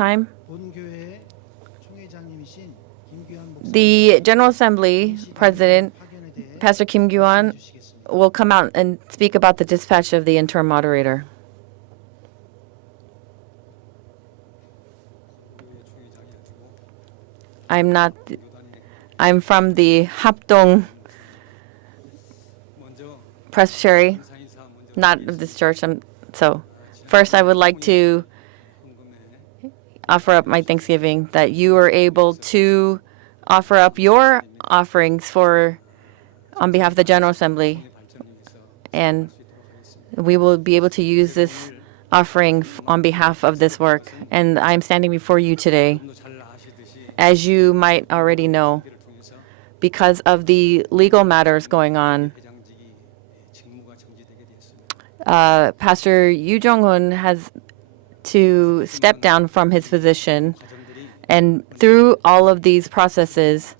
time. The General Assembly President, Pastor Kim Gyuan, will come out and speak about the dispatch of the interim moderator. I'm from the Hapdong Presbytery, not of this church. So first I would like to offer up my thanksgiving that you were able to offer up your offerings on behalf of the General Assembly. And we will be able to use this offering on behalf of this work. And I'm standing before you today, as you might already know, because of the legal matters going on. Pastor Yu Jong-hun has to step down from his position, and through all of these processes,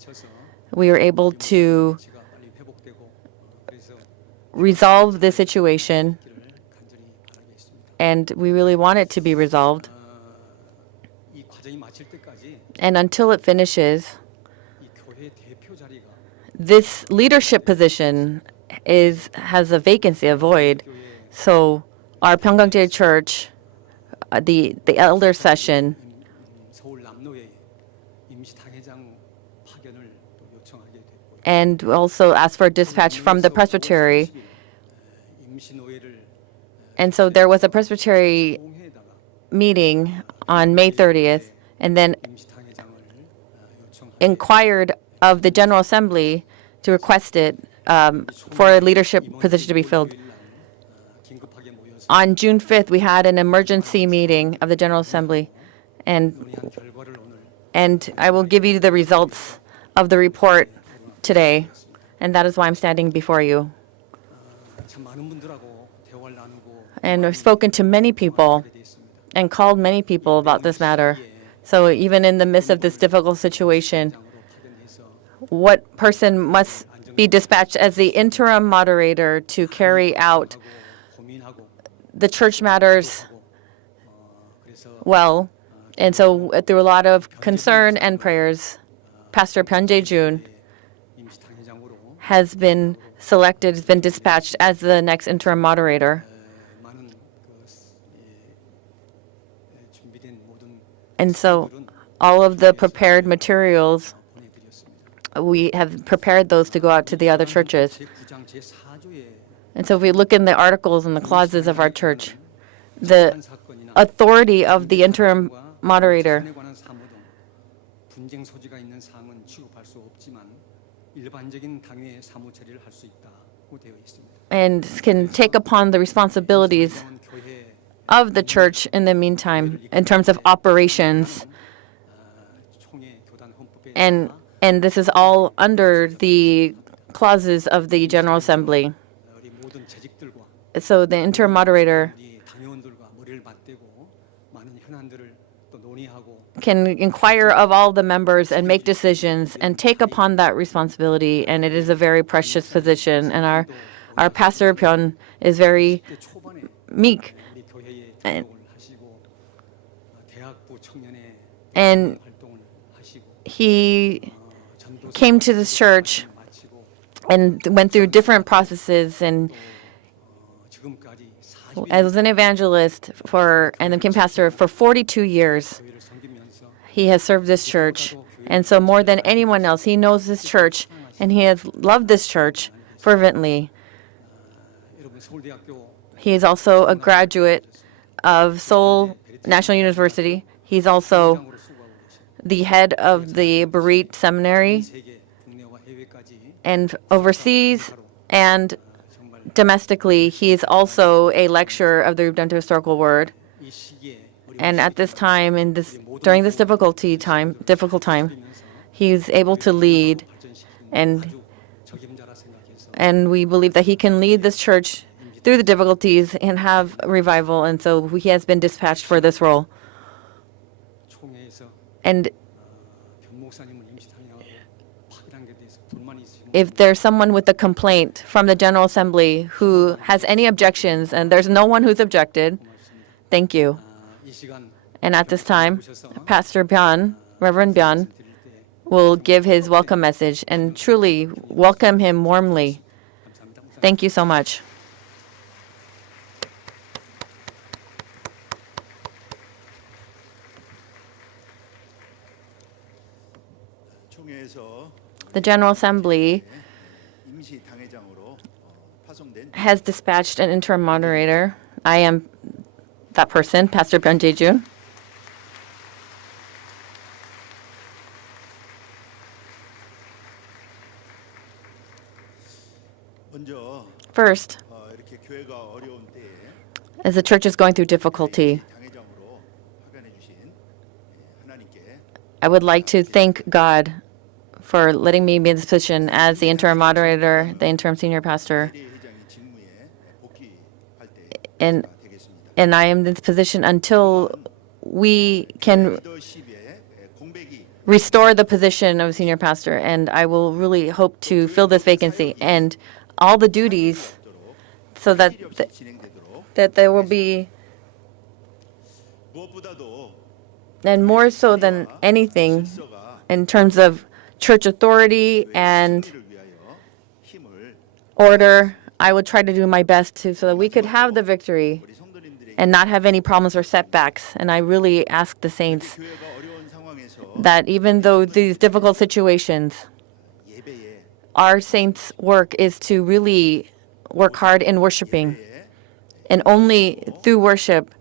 we were able to resolve the situation, and we really want it to be resolved. And until it finishes, this leadership position has a vacancy, a void. So our 평강제일 Church, the elder session, and we also asked for a dispatch from the presbytery. And so there was a presbytery meeting on May 30th, and then inquired of the General Assembly to request it for a leadership position to be filled. On June 5th, we had an emergency meeting of the General Assembly, and I will give you the results of the report today, and that is why I'm standing before you. And I've spoken to many people and called many people about this matter. So even in the midst of this difficult situation, what person must be dispatched as the interim moderator to carry out the church matters well? And so through a lot of concern and prayers, Pastor Pyun Jae-jun has been selected, has been dispatched as the next interim moderator. And so all of the prepared materials, we have prepared those to go out to the other churches. And so if we look in the articles and the clauses of our church, the authority of the interim moderator and can take upon the responsibilities of the church in the meantime in terms of operations. And this is all under the clauses of the General Assembly. So the interim moderator can inquire of all the members and make decisions and take upon that responsibility, and it is a very precious position. And our Pastor Pyun is very meek. And he came to this church and went through different processes, and as an evangelist and became pastor for 42 years. He has served this church, and so more than anyone else, he knows this church, and he has loved this church fervently. He is also a graduate of Seoul National University. He's also the head of the Berean Seminary, and overseas and domestically, he is also a lecturer of the Redemptive Historical Word. And at this time, during this difficult time, he's able to lead, and we believe that he can lead this church through the difficulties and have revival, and so he has been dispatched for this role. And if there's someone with a complaint from the General Assembly who has any objections, and there's no one who's objected, thank you. And at this time, Pastor Byun, Reverend Byun, will give his welcome message and truly welcome him warmly. Thank you so much. The General Assembly has dispatched an interim moderator. I am that person, Pastor Byun Jae-jun. First, as the church is going through difficulty, I would like to thank God for letting me be in this position as the interim moderator, the interim senior pastor. And I am in this position until we can restore the position of senior pastor. And I will really hope to fill this vacancy and all the duties so that there will be, and more so than anything, in terms of church authority and order, I will try to do my best so that we could have the victory and not have any problems or setbacks. And I really ask the saints that even though these difficult situations, our saints' work is to really work hard in worshiping. And only through worship,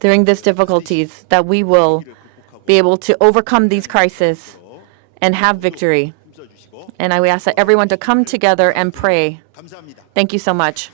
during these difficulties, that we will be able to overcome these crises and have victory. And I ask that everyone to come together and pray. Thank you so much.